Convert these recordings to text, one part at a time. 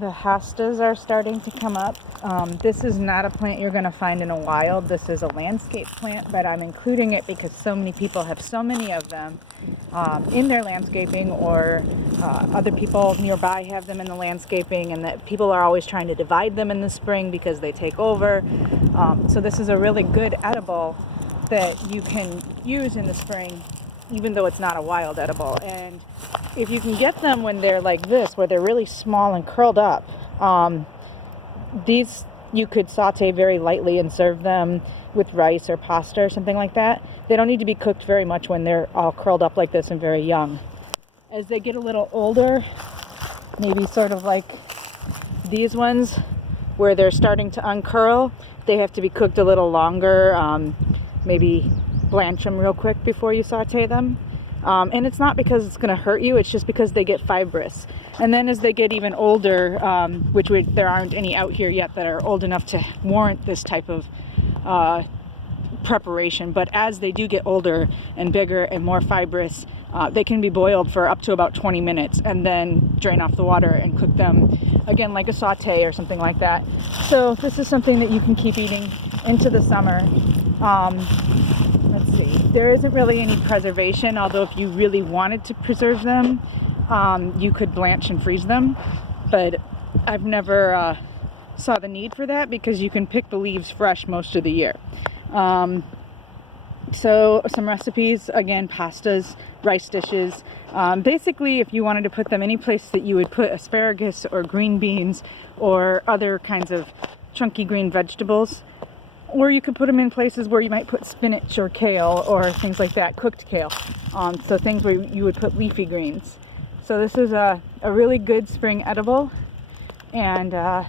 The hostas are starting to come up. This is not a plant you're going to find in a wild. This is a landscape plant, but I'm including it because so many people have so many of them in their landscaping, or other people nearby have them in the landscaping, and that people are always trying to divide them in the spring because they take over. So this is a really good edible that you can use in the spring, even though it's not a wild edible. And if you can get them when they're like this, where they're really small and curled up, these you could saute very lightly and serve them with rice or pasta or something like that. They don't need to be cooked very much when they're all curled up like this and very young. As they get a little older, maybe sort of like these ones where they're starting to uncurl, they have to be cooked a little longer. Maybe blanch them real quick before you saute them. And it's not because it's going to hurt you, it's just because they get fibrous. And then as they get even older, there aren't any out here yet that are old enough to warrant this type of preparation, but as they do get older and bigger and more fibrous, they can be boiled for up to about 20 minutes and then drain off the water and cook them again like a saute or something like that. So this is something that you can keep eating into the summer. Let's see, there isn't really any preservation, although if you really wanted to preserve them, you could blanch and freeze them, but I've never saw the need for that because you can pick the leaves fresh most of the year. So some recipes, again, pastas, rice dishes. Basically, if you wanted to put them any place that you would put asparagus or green beans or other kinds of chunky green vegetables, or you could put them in places where you might put spinach or kale or things like that, cooked kale. So things where you would put leafy greens. So this is a really good spring edible, and I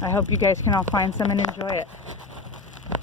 hope you guys can all find some and enjoy it.